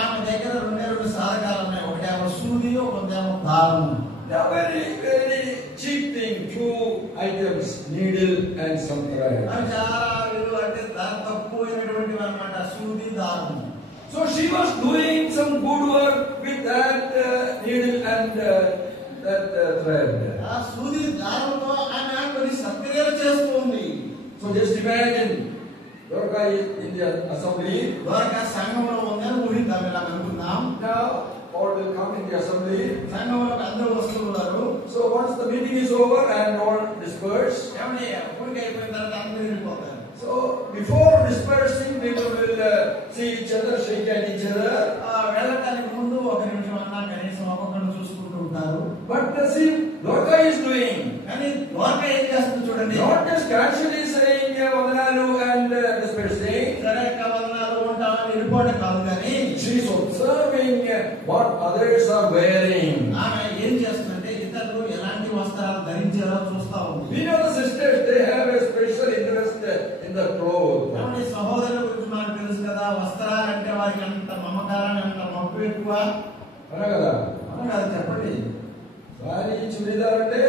ఆమె దగ్గర రెండు సాధకాలు ఉన్నాయి. ఒకటేమో సూది, ఒకటేమో దారం. They are very, very cheap thing, 2 items, needle and some thread. అవి చాలా విలువ, అంటే ధర తక్కువైనటువంటివి అన్నమాట, సూది దారం. So she was doing some good work with that needle and that thread. ఆ సూది దారంతో ఆమె కొన్ని సత్క్రియలు చేస్తుంది. So just imagine, Dorcas is in the assembly. Dwaraka సంఘంలో ఉందని ఊహిద్దాం, ఇలా అనుకుందాం. Now all will come in the assembly. సంఘంలో అందరూ వస్తున్నారు. So once the meeting is over and all disperse. ఏమండి, ఊరికి అయిపోయిన తర్వాత అందరూ వెళ్ళిపోతారు. So before dispersing, people will see each other, shake hand each other. వెళ్ళటానికి ముందు ఒక నిమిషం అన్నా కనీసం ఒక్కొక్కరిని చూసుకుంటూ ఉంటారు. But see, Dorcas is doing. కానీ ద్వారకా ఏం చేస్తుంది చూడండి. Not just casually saying Vandanalu and dispersing. సరే కవనాలు ఉంటామని వెళ్ళిపోవడం కాదు కానీ She is observing what others are wearing. ఆమె ఏం చేస్తుందంటే ఇతరులు ఎలాంటి వస్త్రాలు ధరించారో చూస్తా ఉంది. We know the sisters, they have a special interest in the clothes. కాబట్టి సహోదరుల గురించి మనకు తెలుసు కదా, వస్త్రాలంటే వారికి అంత మమకారం, అంత మక్కువ ఎక్కువ. అవునా కదా? అవును కదా, చెప్పండి. సారీ చుడిదార్ అంటే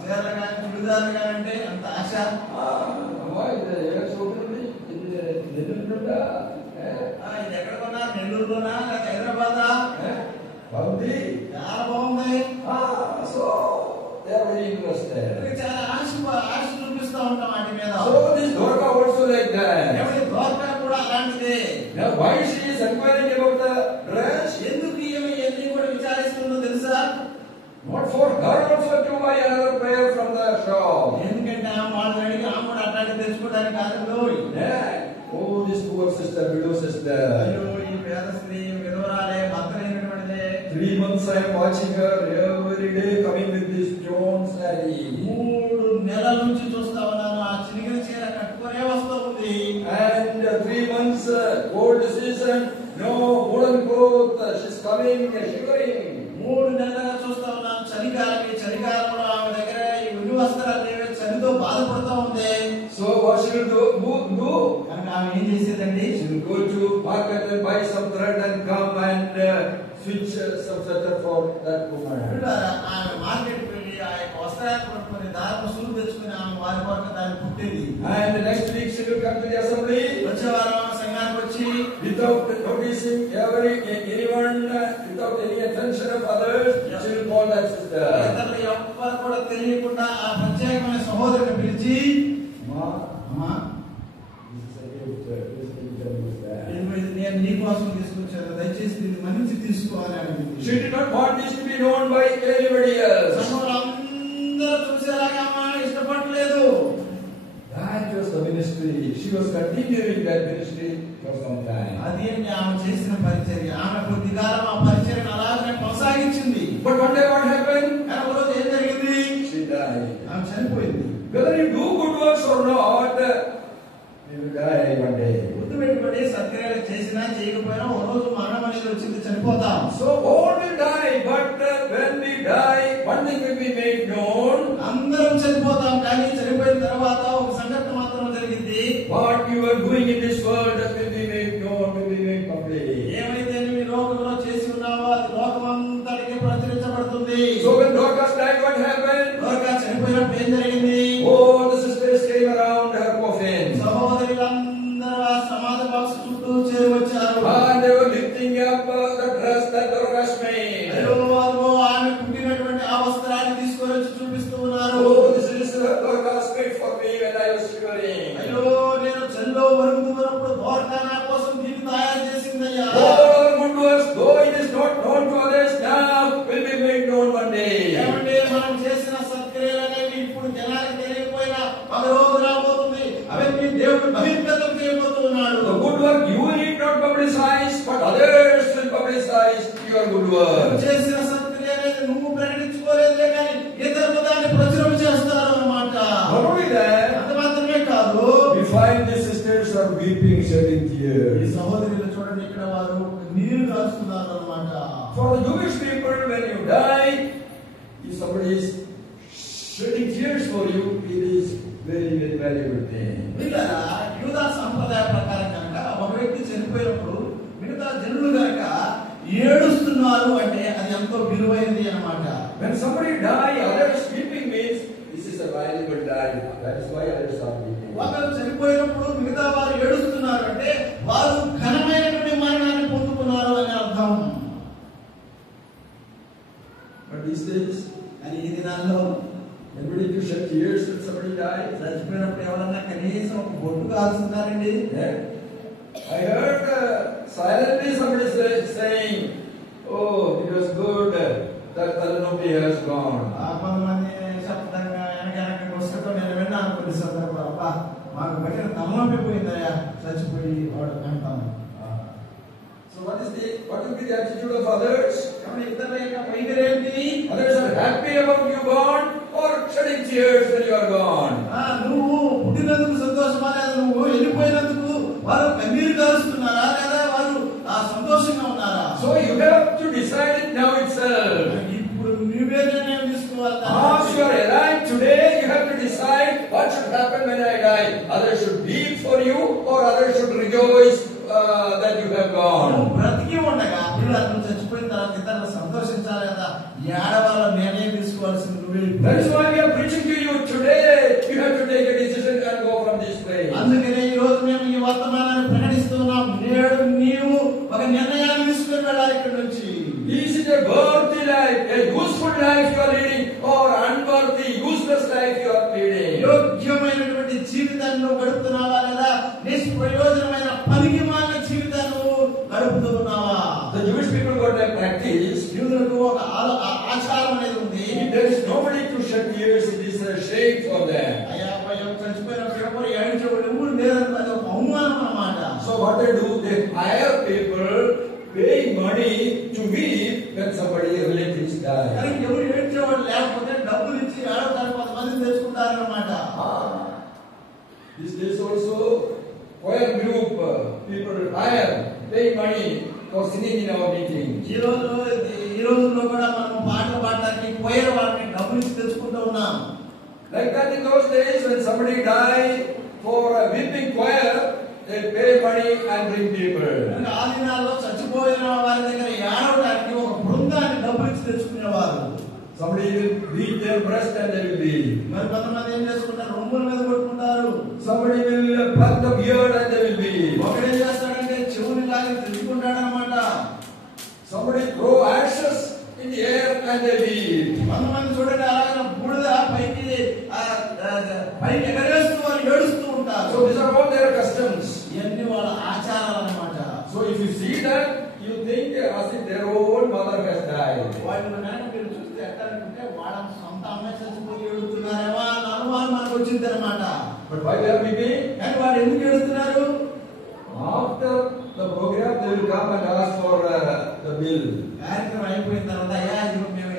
చీరలు కానీ చుడిదారులు కానీ అంటే అంత ఆశ. ఇది ఎక్కడ కొన్నా? నెల్లూరులోనా లేక హైదరాబాదా? బాగుంది, చాలా బాగుంది. So they are very interested. చాలా ఆశ చూపిస్తా ఉంటాం వాటి మీద. So this Dorcas also like that. ఎవరి ద్వారకా కూడా అలాంటిదే. Now why she is inquiring about the dress? ఎందుకు ఈమె ఎన్ని కూడా విచారిస్తుందో తెలుసా? Not for her also to buy another pair from the shop. ఎందుకంటే ఆ వాళ్ళు అడిగి ఆ కూడా అట్లాంటి తెచ్చుకోవడానికి కాదు. Oh, this poor sister, widow sister. అయ్యో, ఈ పేద స్త్రీ విధవరాలే, భర్త లేనటువంటిదే. 3 months I am watching her every day coming with this torn saree. 3 నెలల నుంచి చూస్తా ఉన్నాను, ఆ చినిగిన చీర కట్టుకునే వస్తూ ఉంది. And 3 months cold season, no woolen cloth. She's coming shivering. 3 నెలలుగా చూస్తా ఉన్నాను, చలికాలంలో ఆమె దగ్గర ఈ ఉన్ని వస్త్రాలు లేవే, చలితో బాధపడుతూ ఉంది. So what she will do? కనుక ఆమె ఏం చేసేదండి? She will go to market and buy some thread and come and switch some sweater for that woman. ఆమె మార్కెట్ వెళ్ళి ఆ యొక్క వస్త్రాన్ని పట్టుకుని దాదాపు సూరు తెచ్చుకుని ఆమె వారి కొరకు దాన్ని పుట్టింది. And next week she will come to the assembly. వచ్చే వారం సంఘానికి వచ్చి Without noticing anyone, without any attention of others, she will call that sister. ఇతరులు ఎవ్వరు కూడా తెలియకుండా ఆ ప్రత్యేకమైన సహోదరుని పిలిచి, అమ్మా నేను నీ కోసం తీసుకొచ్చాను, దయచేసి దీన్ని మన్నించి తీసుకోవాలి అని. She did not want this to be known by anybody else. అందరూ చూసేలాగా అమ్మా ఇష్టపడలేదు. That was the ministry. She was continuing that ministry for some time. అది ఆమె చేసిన పరిచర్య. ఆమె కొద్ది కాలం ఆ పరిచర్యను అలాగే కొనసాగించింది. But one day what happened? కానీ ఒక రోజు ఏం జరిగింది? She died. ఆమె చనిపోయింది. Whether you do good works or not, you will die one day. గుర్తుపెట్టుకోండి, సత్క్రియలు చేసినా చేయకపోయినా ఒక రోజు మరణం అనేది వచ్చింది, చనిపోతాం. So all will die, but when we die, one thing will be made known. అందరం చనిపోతాం, కానీ చనిపోయిన తర్వాత ఒక సంఘటన మాత్రం జరిగింది. What you are doing in this world will be made known, will be made public. ఏమైతే నువ్వు ఈ లోకంలో చేసి ఉన్నావో అది లోకమంతటికి ప్రచురించబడుతుంది. So when Dorcas died, what happened? లోక చనిపోయినప్పుడు ఏం జరిగింది? All the sisters came around her coffin. సహోదరులందరూ ఆ సమాధి బాక్స్ చుట్టూ చేరి వచ్చారు. And they were lifting up the dress that Dorcas made. అయ్యో, అదిగో work you need not publicize, but others will publicize your good work. చేసిన సత్క్రియ అనేది నువ్వు ప్రకటించుకోలేదే కానీ ఇతరులు దాన్ని ప్రచురం చేస్తారు అన్నమాట. Not only that, అంత మాత్రమే కాదు, we find the sisters are weeping, shedding ఈ tears. సహోదరులు చూడండి, ఇక్కడ వారు నీరు కాస్తున్నారు అన్నమాట. For the Jewish people, when you die, if somebody is shedding tears for you, it is very, very valuable thing. వీళ్ళరా యూదా సంప్రదాయ ప్రకారం కనుక ఒక వ్యక్తి చనిపోయినప్పుడు మిగతా జనులు కనుక ఏడుస్తున్నారు అంటే అది ఎంతో విలువైనది అన్నమాట. When somebody die, others weeping means this is a valuable life. That is why others are weeping. ఒకరు చనిపోయినప్పుడు మిగతా వారు ఏడుస్తున్నారు అంటే వారు ఘనమైనటువంటి మరణాన్ని పొందుకున్నారు అని అర్థం. But these days, అని ఈ దినాల్లో anybody to shed tears when somebody dies? చచ్చిపోయినప్పుడు ఎవరన్నా కనీసం ఒక బొట్టు కాల్చున్నారండి. I heard silently somebody saying, "Oh, it was good that Talanopi has gone." కొంతమంది శబ్దంగా వెనక వస్తూ నేను విన్నాను కొన్ని సందర్భాలు, అబ్బా మాకు బయట తలనొప్పి పోయిందయ్యా చచ్చిపోయి వాడు అంటాను. So what will be the attitude of others? ఇతరుల యొక్క వైఖరి ఏంటి? Others are happy about you gone or shedding tears when you are gone. నువ్వు పుట్టినందుకు సంతోషమా లేదా నువ్వు వెళ్ళిపోయినందుకు వారు కన్నీరు కారుస్తున్నారా లేదా వారు సంతోషంగా ఉన్నారా? So you have to decide it now itself. ఇప్పుడు నువ్వే నిర్ణయం తీసుకోవాలి. As you are alive today, you have to decide what should happen when I die. Others should weep for you or others should rejoice that you have gone. బ్రతికి ఉండగా పిల్లలు చచ్చిపోయిన తర్వాత ఇతరులు సంతోషించాలి కదా, ఏడవాళ్ళ నిర్ణయం తీసుకోవాల్సింది నువ్వే. That is why we are preaching to you today. You have to take a decision and go from this place. అందుకనే ఈ రోజు మేము ఈ వర్తమానాన్ని ప్రకటిస్తున్నాం. నేడు నీవు ఒక నిర్ణయాన్ని తీసుకుని వెళ్ళాలి ఇక్కడ నుంచి. Is it a worthy life, a useful life you are leading, or unworthy, useless life you are leading? యోగ్యమైనటువంటి జీవితాన్ని నువ్వు గడుపుతున్నావా లేదా నిష్ప్రయోజనమైన పనికిమాలిన జీవితాన్ని నువ్వు గడుపుతున్నావా? The Jewish people got a practice. యూదులకు ఒక ఆచారం అనేది ఉంది. If there is nobody to shed tears, it is a shame for them. అయ్యా చచ్చిపోయిన ఎవరు ఏడ్చేవాడు ఎవరు లేదని అది ఒక అవమానం అన్నమాట. So what they do, they hire people, paying money to weep when somebody relatives die. కానీ ఎవరు ఏడ్చేవాడు లేకపోతే డబ్బులు ఇచ్చి ఏడవడానికి కొంతమంది తెచ్చుకుంటారన్నమాట. These days also, choir group people hire, pay money for singing in our meeting. ఈ రోజుల్లో కూడా మనం పాటలు పాడడానికి కోయర్ వాళ్ళని డబ్బులు ఇచ్చి తెచ్చుకుంటూ ఉన్నాం. Like that in those days, when somebody died, for a weeping choir, they pay money and bring people. ఆ దినాల్లో చచ్చిపోయిన వారి దగ్గర ఏడవడానికి ఒక బృందాన్ని డబ్బులు ఇచ్చి తెచ్చుకునేవారు. Somebody will beat their breast and they will weep. మరి కొంతమంది ఏం చేసుకుంటారు, రొమ్ముల మీద కొట్టుకుంటారు. Somebody will pluck the beard and they will weep. ఒకడు ఏం చేస్తాడంటే చెవుని లాగి తెచ్చుకుంటాడు అన్నమాట. Somebody throw ashes in the air and they weep. కొంతమంది చూడండి అలాగే బూడిద పైకి ఎగరేస్తూ వాళ్ళు ఏడుస్తూ ఉంటారు. So these are all their customs. ఇవన్నీ వాళ్ళ ఆచారాలు అన్నమాట. So if you see that, you think as if their own mother has died. వాళ్ళు మీరు చూస్తే ఎట్టాలంటే వాళ్ళ సొంత అమ్మాయి చచ్చిపోయి ఏడుతున్నారేమో అన్న అనుమానం మనకు వచ్చింది అనమాట. But why they are weeping? కానీ వాళ్ళు ఎందుకు ఏడుతున్నారు? After the program, they will come and ask for the bill. కార్యక్రమం అయిపోయిన తర్వాత అయ్యా ఇదిగో మేము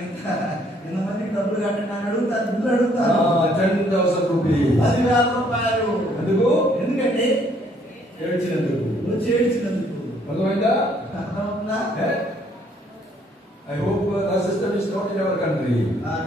ఇంతమందికి డబ్బులు కట్టండి అని అడుగుతారు, బిల్లు అడుగుతారు. 10,000 rupees. 10,000 రూపాయలు. ఎందుకు? ఎందుకండి? ఏడ్చినందుకు. వచ్చి ఏడ్చినందుకు. అర్థమైందా? అర్థమవుతుందా? I hope the system is not in our country.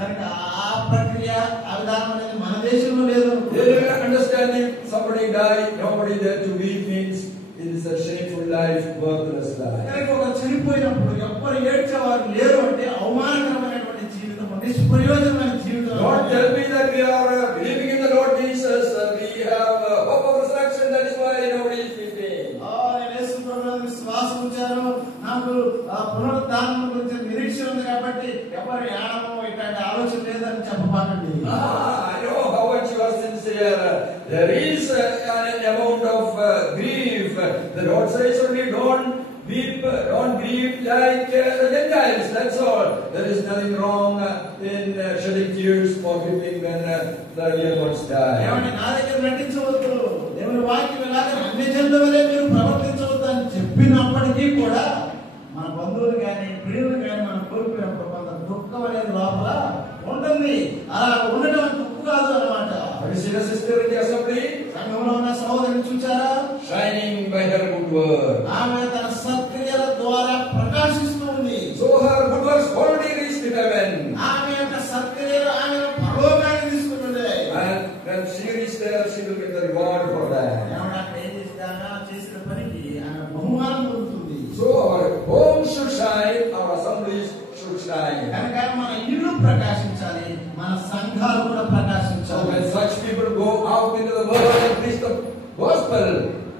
కనుక ఆ ప్రక్రియ ఆ విధానం అనేది మన దేశంలో లేదు. They will understand if somebody died, nobody there to weep means it is a shameful life, worthless life. ఒక చనిపోయినప్పుడు ఎవ్వరు ఏడ్చేవారు లేరు అంటే అవమానకరమైనటువంటి జీవితం, నిష్ప్రయోజనమైన జీవితం. Don't tell me that we are believing in the Lord Jesus, we have hope of resurrection, that is why nobody is weeping. నేను యేసు ప్రభువులో విశ్వాసం ఉంచాను, నాకు పునరుద్ధానం గురించి నిరీక్షణ ఉంది కాబట్టి ఎవరు ఏడమో ఇట్లాంటి ఆలోచన లేదని చెప్పబాకండి. I know how much you are sincere. There is an amount of grief. The Lord says only don't weep, don't grieve like the Gentiles. That's all. There is nothing wrong in shedding tears for weeping when the real ones die. ఏమంటే నా దగ్గర నటించవద్దు. దేవుని వాక్యం ఎలాగ అన్ని జనుల వలె మీరు ప్రవర్తించ చెప్పినప్పటికీ కూడా మన బంధువులు కానీ ప్రియులు కానీ మనం కోల్పోయినప్పుడు కొంత దుఃఖం అనేది లోపల ఉంటుంది. అలా ఉండటం తప్పు కాదు అన్నమాట. సంఘంలో ఉన్న సహోదరిని చూచారా? Shining by her good work. ఆమె తన సత్క్రియల ద్వారా ప్రకాశిస్తూ ఉంది. So her good works already reached heaven. ఆమె యొక్క సత్క్రియలు ఆమెను పరలోకానికి తీసుకున్నాయి. And when she reaches there, she will get the reward for that. చేసిన పనికి ఆమె బహుమానం పొందుతుంది. So our home should shine, our assemblies should shine. కనుక మన ఇల్లు ప్రకాశించాలి, మన సంఘాలు కూడా ప్రకాశించాలి. So when such people go out into the world and preach the gospel,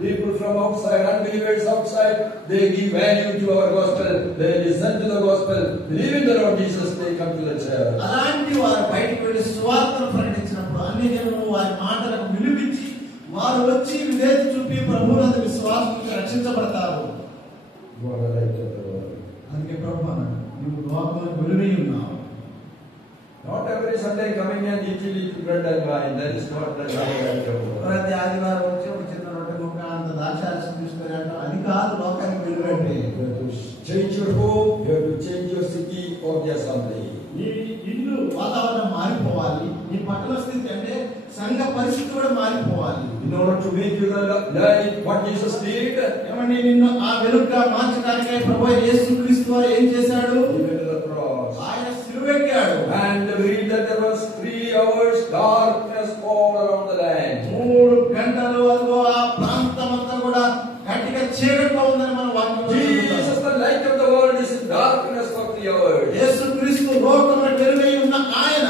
people from outside, unbelievers outside, they give value to our gospel. They listen to the gospel, believe in the Lord Jesus, they come to the church. అలాంటి వారు బయటకు వెళ్ళి సువార్తను ప్రకటించినప్పుడు అన్ని జనులు వారి మాటలకు విలువించి వారు వచ్చి విధేయత చూపి ప్రభువునందు విశ్వాసం రక్షించబడతారు. అందుకే ప్రభు అన్నాడు, నువ్వు లోకంలో వెలుగై ఉన్నావు. Not every Sunday coming and eating bread and wine. That is not the right. ప్రతి ఆదివారం వచ్చి ఒక చిన్న రొట్టె ముక్క అంత ద్రాక్షారసం తీసుకొని అది కాదు లోకానికి వెలుగు అంటే. You have to change your home, you have to change your city or the assembly. నీ ఇల్లు వాతావరణం మారిపోవాలి. నీ పట్టణ స్థితి అంటే సంఘ పరిస్థితి కూడా మారిపోవాలి. In order to make you like what Jesus did, ఏమండి నిన్ను ఆ వెలుగుగా మార్చడానికే ప్రభువు యేసుక్రీస్తు వారు ఏం చేశాడు? he went to the cross. ఆయన సిలువెక్కాడు. And we read that there was 3 hours darkness all around the land. 3 గంటలు అదిగో ఆ ప్రాంతమంతా కూడా కటిక చీకటిలో ఉందని మనం వాక్యంలో Jesus, the light of the world, is in darkness for 3 hours. యేసుక్రీస్తు లోకములో వెలుగై ఉన్న ఆయన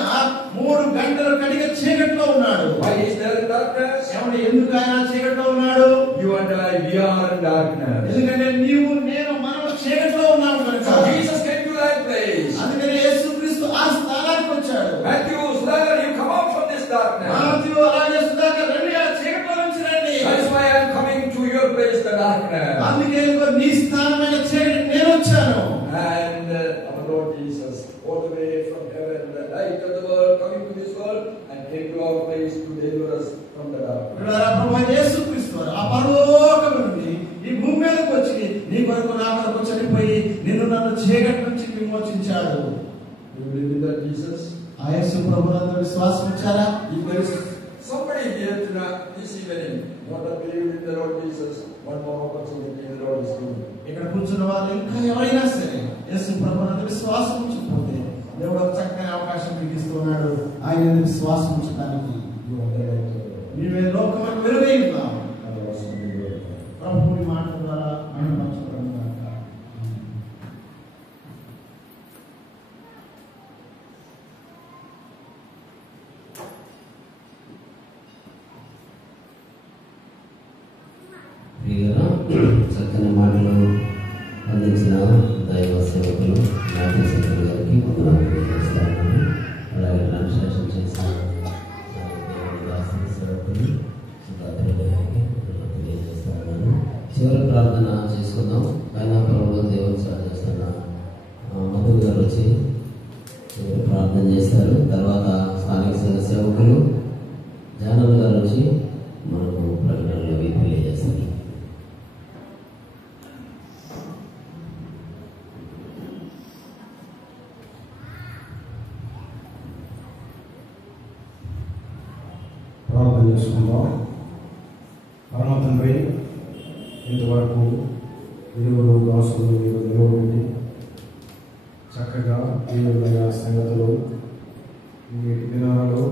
3 గంటలు కటిక చీకటిలో ఉన్నాడు. Why is there in darkness? ఏమండి ఎందుకు ఆయన చీకటిలో ఉన్నాడు? You and I, we are in darkness. ఎందుకంటే నీవు నేను మనం చీకటిలో ఉన్నాము కనుక. So Jesus came to that place. అందుకని యేసుక్రీస్తు ఆ స్థానానికి వచ్చాడు. Matthew, Sudagar, you come out from this darkness. మానవుడు అలాగే సుధాకర్ రండి ఆ చీకటిలో నుంచి రండి. That is why I am coming to your place, the darkness. అందుకే నీ స్థానమైన చీకటి నేను వచ్చాను. And our Lord Jesus, all the way from heaven, the light of the world, coming to this world and came to our place to deliver us from the darkness. ప్రభువైన యేసుక్రీస్తు ఆ పరలోకం నుండి ఈ భూమి మీదకి వచ్చి నీ కొరకు నా కొరకు చనిపోయి నిన్ను నన్ను చీకటి నుంచి విమోచించాడు. You believe in that Jesus? ఆ యేసు ప్రభువునందు విశ్వాసం ఉంచారా? If there is somebody here tonight, this evening, not to believe in the Lord Jesus, one more opportunity the Lord is giving. ఇక్కడ కూర్చున్న వాళ్ళు ఇంకా ఎవరైనా సరే యేసు ప్రభువునందు విశ్వాసం ఉంచకపోతే దేవుడు ఒక చక్కని అవకాశం మీకు ఇస్తున్నాడు. ఆయన విశ్వాసం ఉంచడానికి నీవే లోకములకు వెలుగై ఉన్నావు. ప్రభువుని మాట ద్వారా ఆయన పంచుకోవడం చక్కని మాటలు అందించిన దైవ సేవకులు నాగేశ్వర గారికి వందనాలు చేస్తాను. అలాగే ట్రాన్స్లేషన్ చేసిన సేవకులు సుధాకర్ గారికి తెలియజేస్తున్నాను. చివరి ప్రార్థన చేసుకుందాం. ఆయన ప్రభుత్వ దేవుని సార్ చేస్తున్న మధు గారు వచ్చి చివరి ప్రార్థన చేస్తారు. తర్వాత స్థానిక సంఘ సేవకులు జానల్ గారు వచ్చి మనకు ప్రకటనలు తెలియజేస్తారు. ప్రార్థన చేసుకుందాం. పరమ తండ్రి, ఇంతవరకు దేవుడు దాసులు మీరు నిలవబెట్టి చక్కగా ఈ విధమైన సంగతులు ఈ దినాలలో